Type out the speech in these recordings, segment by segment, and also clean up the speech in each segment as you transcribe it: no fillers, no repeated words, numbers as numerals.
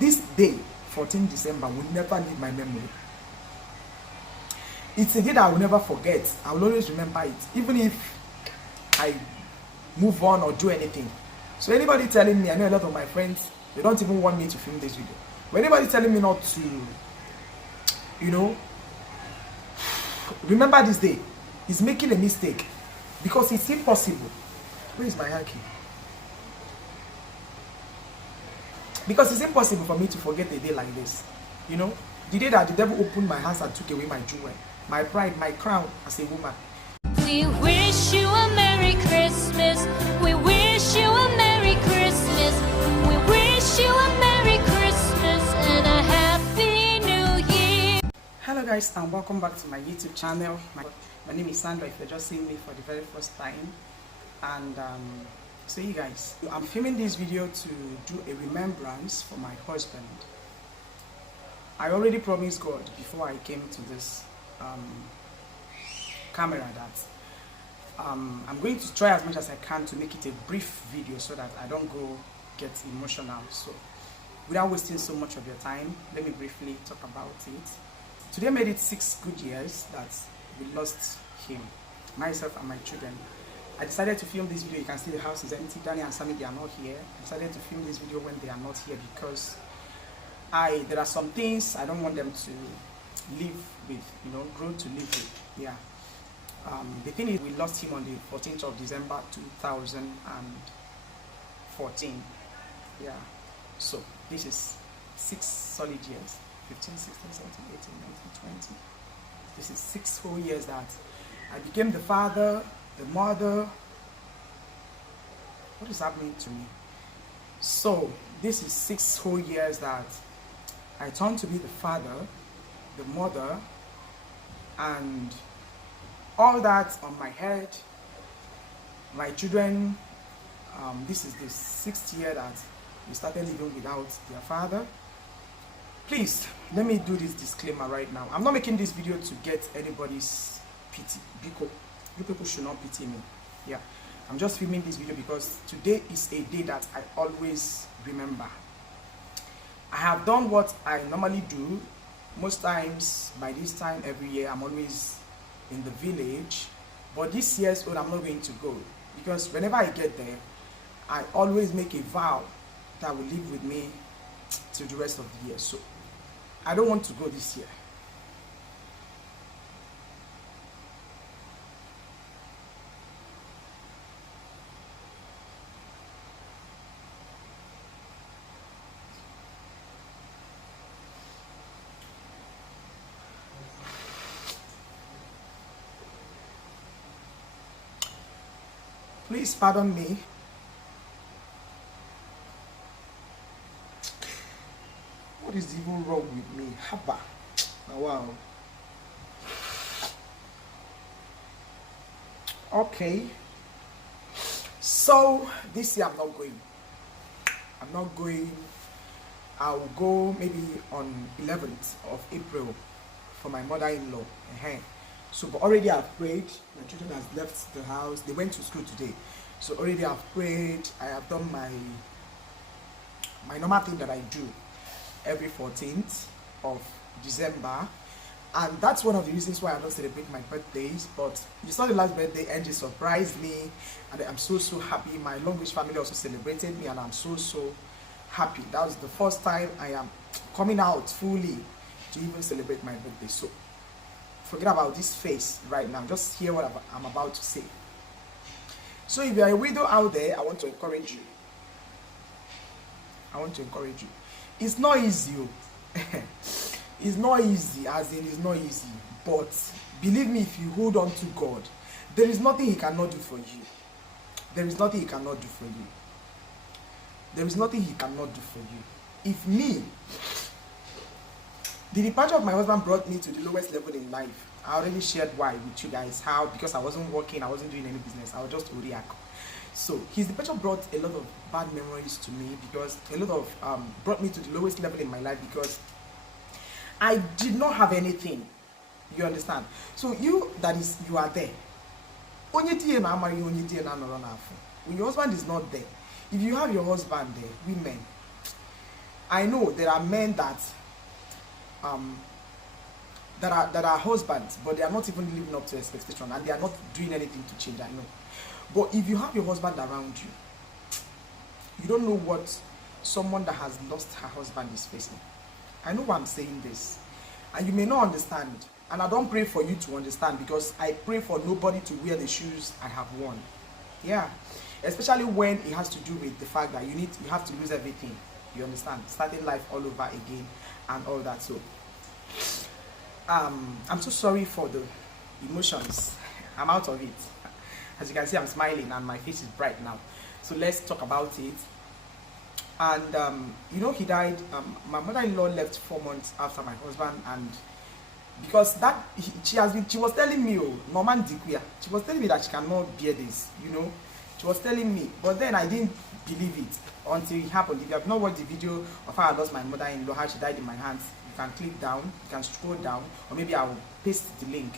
This day, 14 December, will never leave my memory. It's a day that I will never forget. I will always remember it, even if I move on or do anything. So anybody telling me, I know a lot of my friends, they don't even want me to film this video. But anybody telling me not to, you know, remember this day, is making a mistake, because it's impossible. Where is my hanky? Because it's impossible for me to forget a day like this. You know, the day that the devil opened my hands and took away my jewel, my pride, my crown as a woman. We wish you a Merry Christmas. We wish you a Merry Christmas. We wish you a Merry Christmas and a Happy New Year. Hello guys, and welcome back to my YouTube channel. My name is Sandra if you're just seeing me for the very first time. And so you guys, I'm filming this video to do a remembrance for my husband. I already promised God before I came to this camera that I'm going to try as much as I can to make it a brief video so that I don't go get emotional. So without wasting so much of your time, let me briefly talk about it. Today made it 6 good years that we lost him, myself and my children. I decided to film this video. You can see the house is empty. Danny and Sammy, they are not here. I decided to film this video when they are not here because there are some things I don't want them to live with, you know, grow to live with. Yeah. The thing is, we lost him on the 14th of December 2014. Yeah. So this is 6 solid years. 15, 16, 17, 18, 19, 20. This is 6 whole years that I became the father, the mother. What is happening to me? So this is 6 whole years that I turned to be the father, the mother, and all that on my head. My children, this is the 6th year that we started living without their father. Please, let me do this disclaimer right now. I'm not making this video to get anybody's pity, because you people should not pity me. Yeah, I'm just filming this video because today is a day that I always remember. I have done what I normally do. Most times, by this time every year, I'm always in the village. But this year's old, I'm not going to go. Because whenever I get there, I always make a vow that will live with me till the rest of the year. So, I don't want to go this year. Please pardon me. What is even wrong with me? Haba. Wow. Okay. So this year I'm not going. I'm not going. I'll go maybe on 11th of April for my mother-in-law. So, but already I've prayed. My children have left the house. They went to school today. So already I've prayed. I have done my normal thing that I do every 14th of December. And that's one of the reasons why I don't celebrate my birthdays. But you saw the last birthday, Angie surprised me. And I'm so happy. My Longrich family also celebrated me. And I'm so happy. That was the first time I am coming out fully to even celebrate my birthday. So forget about this face right now. Just hear what I'm about to say. So if you're a widow out there, I want to encourage you. I want to encourage you. It's not easy. It's not easy, as in it's not easy. But believe me, if you hold on to God, there is nothing He cannot do for you. There is nothing He cannot do for you. There is nothing He cannot do for you. If me, the departure of my husband brought me to the lowest level in life. I already shared why with you guys. How? Because I wasn't working, I wasn't doing any business. I was just Uriak. So his departure brought a lot of bad memories to me, because a lot of brought me to the lowest level in my life, because I did not have anything. You understand? So you are there. When your husband is not there, if you have your husband there, women, I know there are men that that are husbands, but they are not even living up to expectation, and they are not doing anything to change. I know. But if you have your husband around you, you don't know what someone that has lost her husband is facing. I know why I'm saying this, and you may not understand, and I don't pray for you to understand, because I pray for nobody to wear the shoes I have worn. Yeah, especially when it has to do with the fact that you have to lose everything. You understand? Starting life all over again and all that. So I'm so sorry for the emotions. I'm out of it. As you can see, I'm smiling and my face is bright now. So let's talk about it. And you know, he died. My mother-in-law left 4 months after my husband, and because that she was telling me, oh, Norman Dikuya, she was telling me that she cannot bear this, you know. She was telling me, but then I didn't believe it until it happened. If you have not watched the video of how I lost my mother-in-law, how she died in my hands, you can click down, you can scroll down, or maybe I will paste the link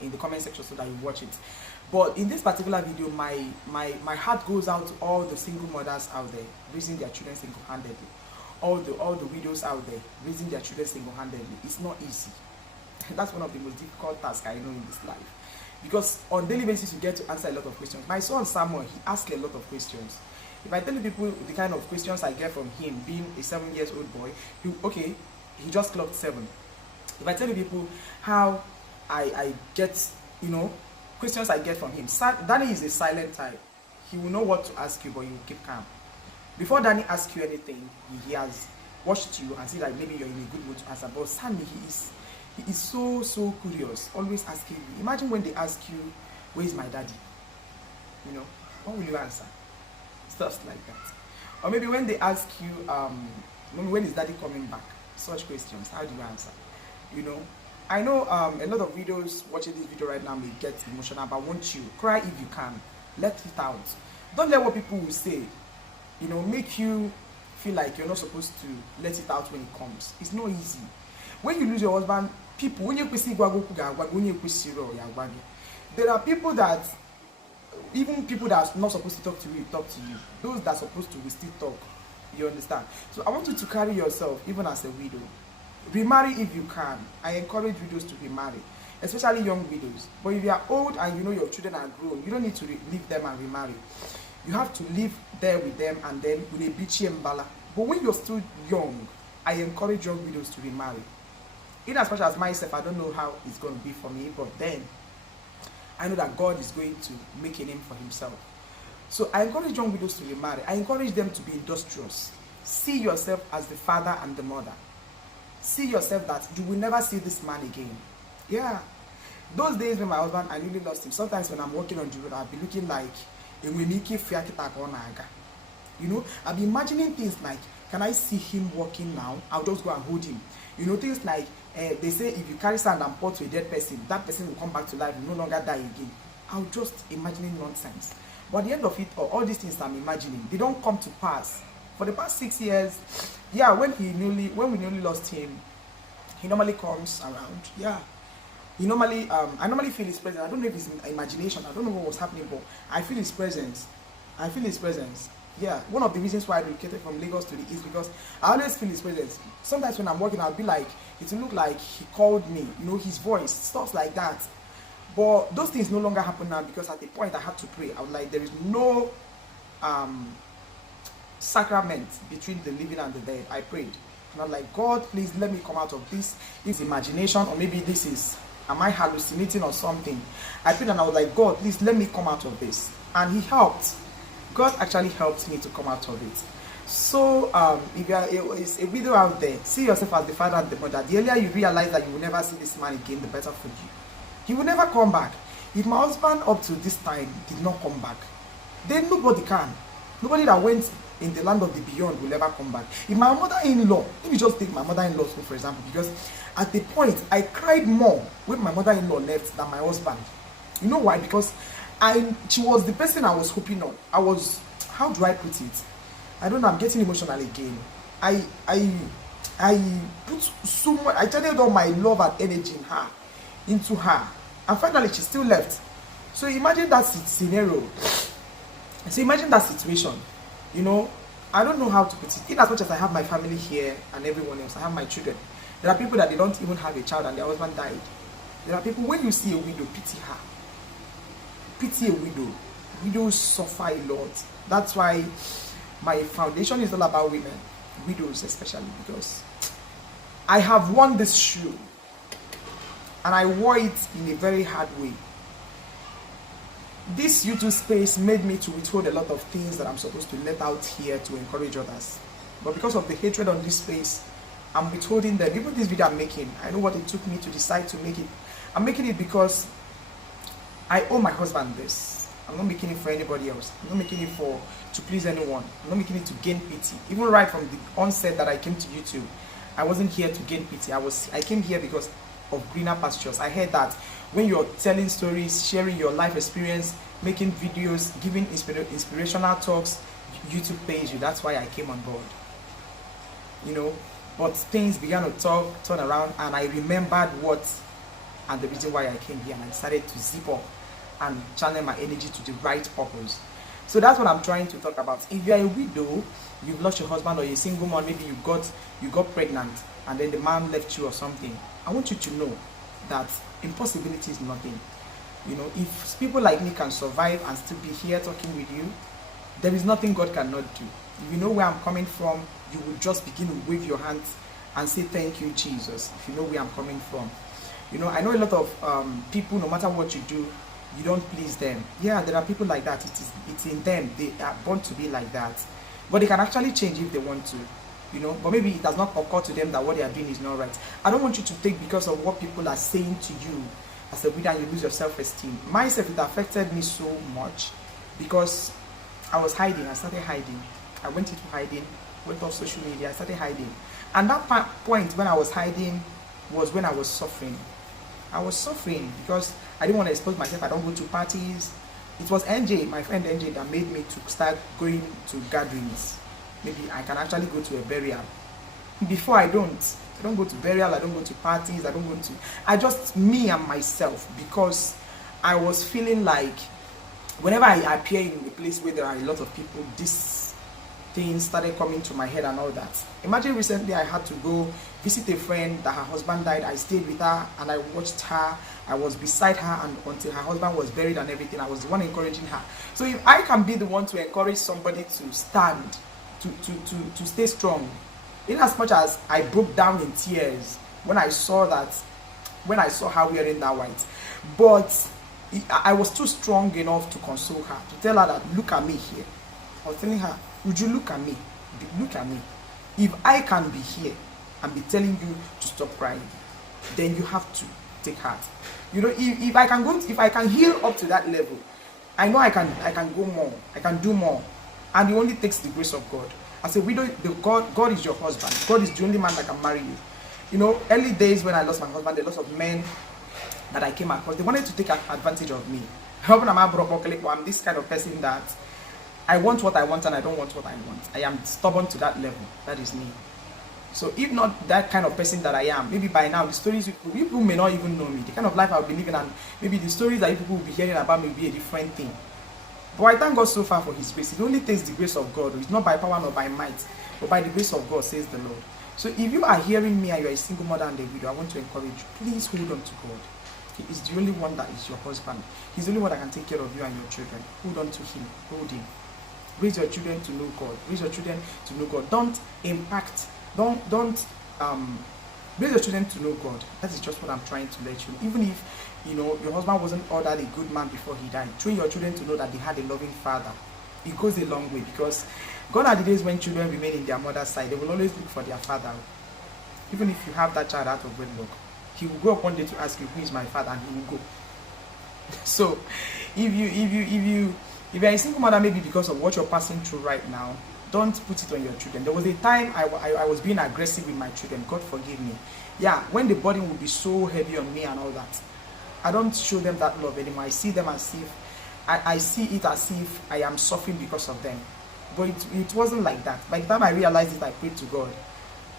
in the comment section so that you watch it. But in this particular video, my heart goes out to all the single mothers out there raising their children single-handedly. All the widows out there raising their children single-handedly. It's not easy. That's one of the most difficult tasks I know in this life, because on daily basis you get to answer a lot of questions. My son Samuel, he asks a lot of questions. If I tell you people the kind of questions I get from him, being a 7-year-old boy, he just clocked 7. If I tell you people how I get, you know, questions I get from him, Danny is a silent type. He will know what to ask you, but he will keep calm. Before Danny asks you anything, he has watched you and see that maybe you're in a good mood to answer. But Sammy, he is so curious, always asking you. Imagine when they ask you, where is my daddy? You know, what will you answer? Stuff like that. Or maybe when they ask you, maybe when is daddy coming back? Such questions, how do you answer? You know, I know a lot of videos watching this video right now may get emotional, but won't you cry if you can? Let it out. Don't let what people will say, you know, make you feel like you're not supposed to let it out when it comes. It's not easy. When you lose your husband, people, there are people that, even people that are not supposed to talk to you. Those that are supposed to will still talk. You understand? So I want you to carry yourself, even as a widow. Remarry if you can. I encourage widows to remarry, especially young widows. But if you are old and you know your children are grown, you don't need to leave them and remarry. You have to live there with them and then with a bitchy mbala. But when you're still young, I encourage young widows to remarry. In as much as myself, I don't know how it's going to be for me, but then I know that God is going to make a name for himself. So I encourage young widows to remarry. I encourage them to be industrious. See yourself as the father and the mother. See yourself that you will never see this man again. Yeah. Those days when my husband, I really lost him. Sometimes when I'm walking on the road, I'll be looking like a Weniki Fiakita. You know, I'll be imagining things like, can I see him walking now? I'll just go and hold him. You know, things like, they say if you carry sand and pour to a dead person, that person will come back to life, will no longer die again. I'll just imagining nonsense. But at the end of it, all these things I'm imagining, they don't come to pass. For the past 6 years, yeah, when we nearly lost him, he normally comes around. Yeah, he normally, I normally feel his presence. I don't know if it's imagination. I don't know what was happening, but I feel his presence. I feel his presence. Yeah, one of the reasons why I relocated from Lagos to the East, because I always feel his presence. Sometimes when I'm walking, I'll be like, it will look like he called me. You know, his voice, stuff like that. But those things no longer happen now, because at the point I had to pray. I was like, there is no sacrament between the living and the dead. I prayed. And I was like, God, please let me come out of this. It's imagination, or maybe this is, am I hallucinating or something? I prayed and I was like, God, please let me come out of this. And he helped. God actually helped me to come out of it. So if you are a widow out there, see yourself as the father and the mother. The earlier you realize that you will never see this man again, the better for you. He will never come back. If my husband up to this time did not come back, then nobody can. Nobody that went in the land of the beyond will ever come back. If my mother-in-law, let me just take my mother-in-law for example, because at the point I cried more when my mother-in-law left than my husband. You know why? Because she was the person I was hoping on. How do I put it? I don't know, I'm getting emotional again. I put so much, I channeled all my love and energy into her. And finally she still left. So imagine that scenario. So imagine that situation. You know, I don't know how to put it. In as much as I have my family here and everyone else, I have my children. There are people that they don't even have a child and their husband died. There are people, when you see a widow, pity her. Pity a widow. Widows suffer a lot. That's why my foundation is all about women, widows especially, because I have worn this shoe and I wore it in a very hard way. This YouTube space made me to withhold a lot of things that I'm supposed to let out here to encourage others. But because of the hatred on this space, I'm withholding them. Even this video I'm making, I know what it took me to decide to make it. I'm making it because I owe my husband this. I'm not making it for anybody else. I'm not making it to please anyone. I'm not making it to gain pity. Even right from the onset that I came to YouTube, I wasn't here to gain pity. I came here because of greener pastures. I heard that when you're telling stories, sharing your life experience, making videos, giving inspirational talks, YouTube pays you. That's why I came on board. You know, but things began to turn around, and I remembered what and the reason why I came here, and I decided to zip up and channel my energy to the right purpose. So that's what I'm trying to talk about. If you're a widow, you've lost your husband, or you're a single mom, maybe you got pregnant and then the man left you or something, I want you to know that impossibility is nothing. You know, if people like me can survive and still be here talking with you, there is nothing God cannot do. If you know where I'm coming from, you will just begin to wave your hands and say thank you, Jesus, if you know where I'm coming from. You know, I know a lot of people, no matter what you do, you don't please them. Yeah, there are people like that. It's in them. They are born to be like that. But they can actually change if they want to. You know, but maybe it does not occur to them that what they are doing is not right. I don't want you to take because of what people are saying to you as a widow and you lose your self-esteem. Myself, it affected me so much because I was hiding. I started hiding. I went into hiding, went off social media, I started hiding. And that point when I was hiding was when I was suffering. I was suffering because I didn't want to expose myself. I don't go to parties. It was NJ, my friend NJ, that made me to start going to gatherings. Maybe I can actually go to a burial. Before I don't go to burial, I don't go to parties, I just, me and myself, because I was feeling like whenever I appear in a place where there are a lot of people, this thing started coming to my head and all that. Imagine recently I had to go visit a friend that her husband died. I stayed with her and I watched her. I was beside her and until her husband was buried and everything. I was the one encouraging her. So if I can be the one to encourage somebody to stand, to stay strong, in as much as I broke down in tears when I saw her wearing that white, but I was too strong enough to console her, to tell her that look at me here. I was telling her, would you look at me? Look at me. If I can be here and be telling you to stop crying, then you have to take heart. You know, if I can heal up to that level, I know I can go more, I can do more, and it only takes the grace of God. As a widow, God is your husband. God is the only man that can marry you. You know, early days when I lost my husband, there were lots of men that I came across. They wanted to take advantage of me. I'm this kind of person that I want what I want and I don't want what I want. I am stubborn to that level. That is me. So if not that kind of person that I am, maybe by now the stories people may not even know me. The kind of life I'll be living, and maybe the stories that people will be hearing about me will be a different thing. But I thank God so far for His grace. It only takes the grace of God. It's not by power nor by might, but by the grace of God, says the Lord. So if you are hearing me and you are a single mother and a widow, I want to encourage you, please hold on to God. He is the only one that is your husband. He's the only one that can take care of you and your children. Hold on to Him. Hold Him. Raise your children to know God. Raise your children to know God. Raise your children to know God. That is just what I'm trying to let you know. Even if, you know, your husband wasn't ordered a good man before he died, train your children to know that they had a loving father. It goes a long way, because gone are the days when children remain in their mother's side. They will always look for their father. Even if you have that child out of wedlock, he will grow up one day to ask you, who is my father, and he will go. So if you're a single mother, maybe because of what you're passing through right now, don't put it on your children. There was a time I was being aggressive with my children. God forgive me. Yeah, when the burden will be so heavy on me and all that, I don't show them that love anymore. I see them as if I see it as if I am suffering because of them. But it wasn't like that. By the time I realized it, I prayed to God.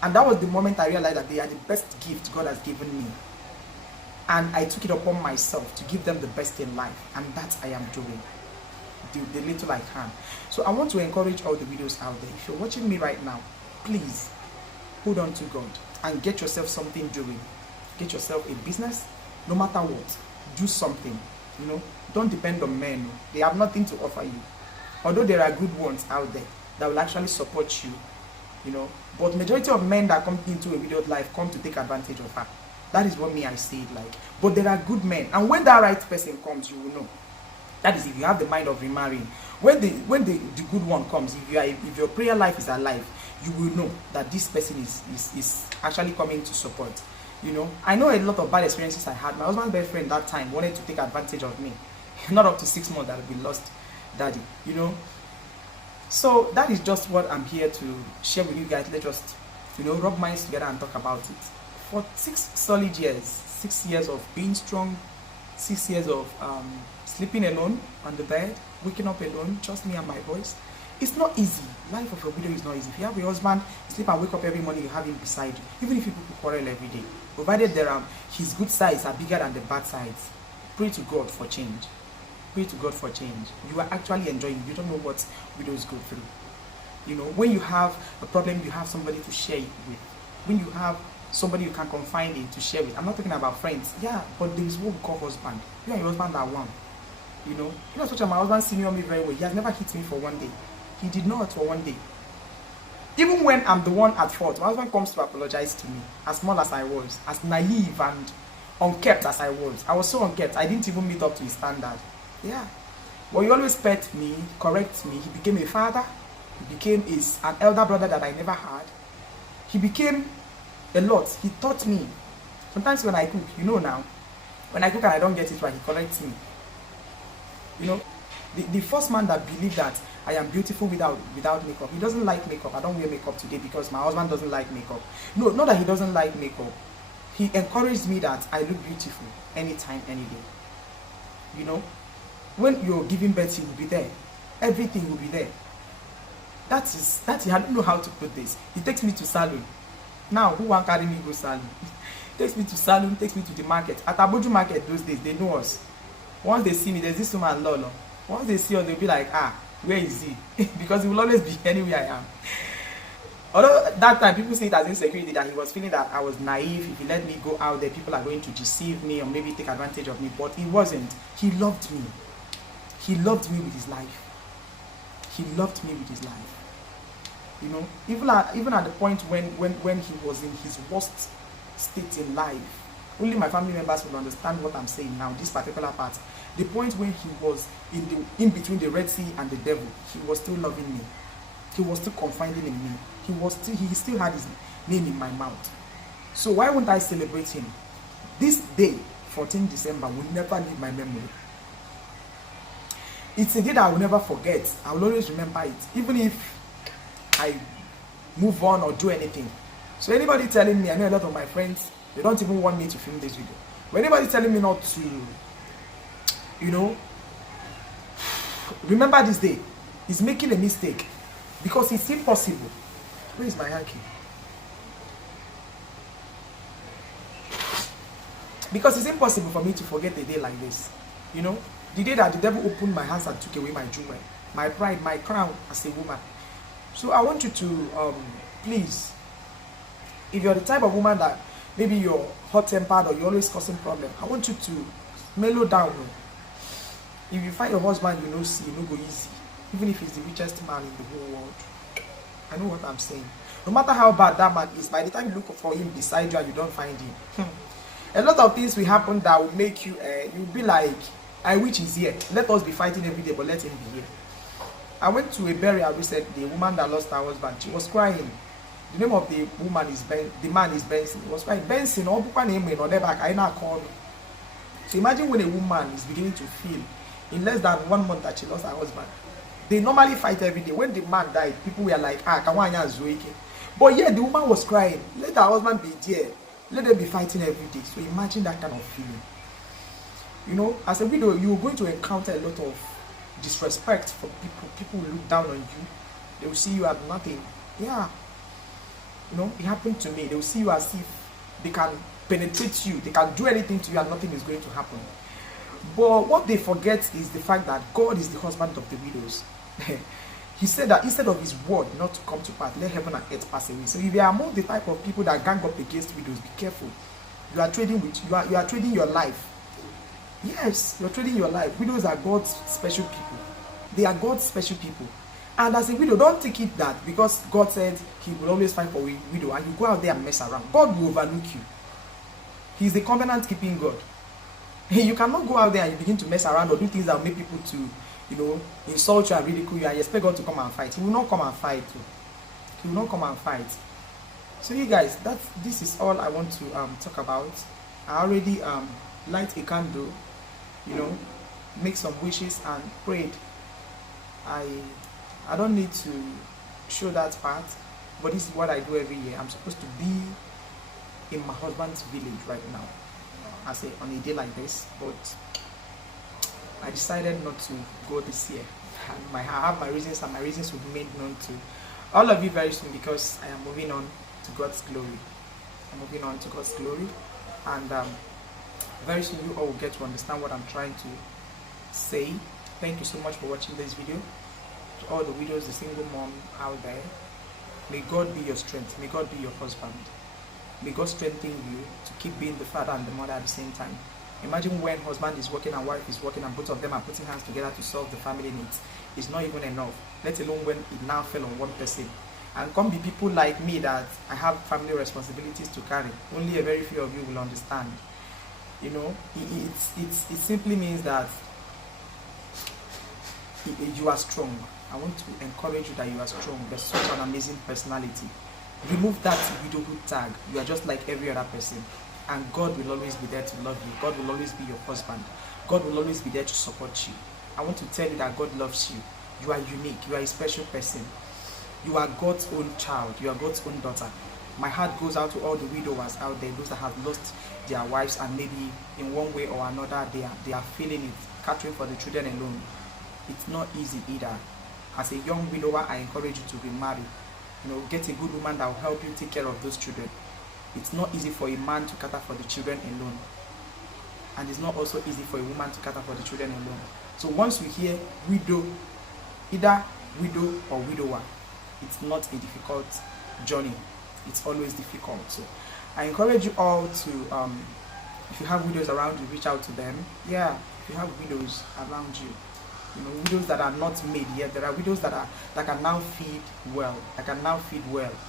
And that was the moment I realized that they are the best gift God has given me. And I took it upon myself to give them the best in life. And that I am doing. the little I can. So I want to encourage all the widows out there. If you're watching me right now, please hold on to God and get yourself something doing. Get yourself a business, no matter what. Do something. You know, don't depend on men. They have nothing to offer you. Although there are good ones out there that will actually support you, you know, but majority of men that come into a widowed life come to take advantage of her. That is what me I say it like. But there are good men, and when that right person comes, you will know. That is if you have the mind of remarrying. When the good one comes, if your prayer life is alive, you will know that this person is actually coming to support. You know, I know a lot of bad experiences I had. My husband's best friend that time wanted to take advantage of me. Not up to 6 months that we lost daddy, you know. So that is just what I'm here to share with you guys. Let's just, you know, rub minds together and talk about it. For 6 solid years, 6 years of being strong, 6 years of sleeping alone on the bed, waking up alone, just me and my voice. It's not easy. Life of a widow is not easy. If you have a husband, sleep and wake up every morning, you have him beside you. Even if you people quarrel every day, provided there are his good sides are bigger than the bad sides. Pray to God for change. Pray to God for change. You are actually enjoying. You don't know what widows go through. You know, when you have a problem, you have somebody to share it with. When you have somebody you can confide in to share with. I'm not talking about friends. Yeah, but there is what we call husband. You and your husband are one. You know, you know, such as my husband senior me very well. He has never hit me for one day. He did not for one day. Even when I'm the one at fault, my husband comes to apologize to me, as small as I was, as naive and unkept as I was so unkept, I didn't even meet up to his standard. Yeah. But he always pet me, correct me. He became a father. He became an elder brother that I never had. He became a lot. He taught me. Sometimes when I cook, you know now, when I cook and I don't get it right, he corrects me. You know, the first man that believed that I am beautiful without makeup. He doesn't like makeup. I don't wear makeup today because my husband doesn't like makeup. No, not that he doesn't like makeup. He encouraged me that I look beautiful anytime, any day. You know, when you're giving birth, he will be there. Everything will be there. That's I don't know how to put this. He takes me to salon. Now, who won't carry me go salon? Takes me to salon, takes me to the market. At Abuja market those days, they know us. Once they see me, there's this woman Lolo. Once they see us, they'll be like, where is he? Because he will always be anywhere I am. Although that time people say it as insecurity, that he was feeling that I was naive. If he let me go out there, people are going to deceive me or maybe take advantage of me. But he wasn't. He loved me. He loved me with his life. He loved me with his life. You know, even at the point when he was in his worst state in life, only my family members will understand what I'm saying now, this particular part. The point when he was in between the Red Sea and the devil, he was still loving me. He was still confiding in me. He still had his name in my mouth. So why won't I celebrate him? This day, 14 December, will never leave my memory. It's a day that I will never forget. I will always remember it, even if I move on or do anything. So anybody telling me, I know a lot of my friends, they don't even want me to film this video. But anybody telling me not to, you know, remember this day, is making a mistake. Because it's impossible. Where is my hanky? Because it's impossible for me to forget a day like this. You know, the day that the devil opened my hands and took away my jewelry, my pride, my crown as a woman. So I want you to, please, if you're the type of woman that maybe you're hot-tempered or you're always causing problems, I want you to mellow down. If you find your husband, you know, see, you know, go easy. Even if he's the richest man in the whole world. I know what I'm saying. No matter how bad that man is, by the time you look for him beside you and you don't find him, a lot of things will happen that will make you, you'll be like, I wish he's here. Let us be fighting every day, but let him be here. I went to a burial recently, a woman that lost her husband. She was crying. The name of the woman is the man is Benson. He was crying. Benson, or name or back. I now call me. So imagine when a woman is beginning to feel in less than 1 month that she lost her husband. They normally fight every day. When the man died, people were like, Kawanya Zoike. But yeah, the woman was crying. Let her husband be there. Let them be fighting every day. So imagine that kind of feeling. You know, as a widow, you're going to encounter a lot of disrespect from people. People will look down on you. They will see you as nothing. Yeah. You know, it happened to me. They will see you as if they can penetrate you. They can do anything to you and nothing is going to happen. But what they forget is the fact that God is the husband of the widows. He said that instead of his word not to come to pass, let heaven and earth pass away. So if you are among the type of people that gang up against widows, be careful. You are trading your life. Yes, you're trading your life. Widows are God's special people. They are God's special people. And as a widow, don't take it that because God said he will always fight for a widow and you go out there and mess around, God will overlook you. He's the covenant keeping God. You cannot go out there and you begin to mess around or do things that will make people to, insult you and ridicule you and you expect God to come and fight. He will not come and fight. He will not come and fight. So you guys, this is all I want to talk about. I already light a candle, make some wishes and prayed. I don't need to show that part, but this is what I do every year. I'm supposed to be in my husband's village right now, on a day like this, but I decided not to go this year. I have my reasons, and my reasons will be made known to all of you very soon because I am moving on to God's glory. I'm moving on to God's glory, and very soon you all will get to understand what I'm trying to say. Thank you so much for watching this video. To all the widows, the single mom out there, may God be your strength. May God be your husband. May God strengthen you to keep being the father and the mother at the same time. Imagine when husband is working and wife is working and both of them are putting hands together to solve the family needs. It's not even enough, let alone when it now fell on one person. And come be people like me that I have family responsibilities to carry. Only a very few of you will understand. It simply means that you are strong. I want to encourage you that you are strong. You're such an amazing personality. Remove that widowhood tag. You are just like every other person. And God will always be there to love you. God will always be your husband. God will always be there to support you. I want to tell you that God loves you. You are unique. You are a special person. You are God's own child. You are God's own daughter. My heart goes out to all the widowers out there, those that have lost their wives and maybe in one way or another they are feeling it, catering for the children alone. It's not easy either. As a young widower, I encourage you to remarry. Get a good woman that will help you take care of those children. It's not easy for a man to cater for the children alone. And it's not also easy for a woman to cater for the children alone. So once you hear widow, either widow or widower, it's not a difficult journey. It's always difficult. So I encourage you all to, if you have widows around you, reach out to them. Yeah, if you have widows around you, widows that are not made yet, there are widows that can now feed well.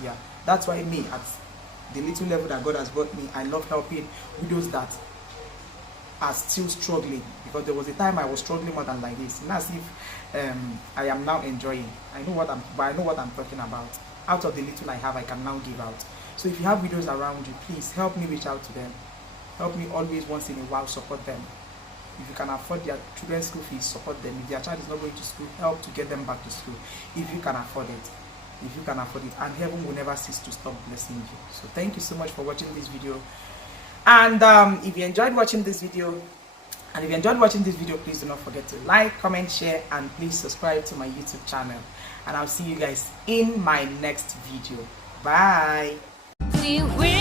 Yeah, that's why me, at the little level that God has brought me, I love helping widows that are still struggling, because there was a time I was struggling more than like this. Not as if I am now enjoying. I know what I'm talking about. Out of the little I have, I can now give out. So if you have widows around you, please help me reach out to them. Help me always once in a while support them. If you can afford their children's school fees, support them. If their child is not going to school, help to get them back to school. If you can afford it. And heaven will never cease to stop blessing you. So thank you so much for watching this video. And if you enjoyed watching this video, please do not forget to like, comment, share, and please subscribe to my YouTube channel. And I'll see you guys in my next video. Bye. We will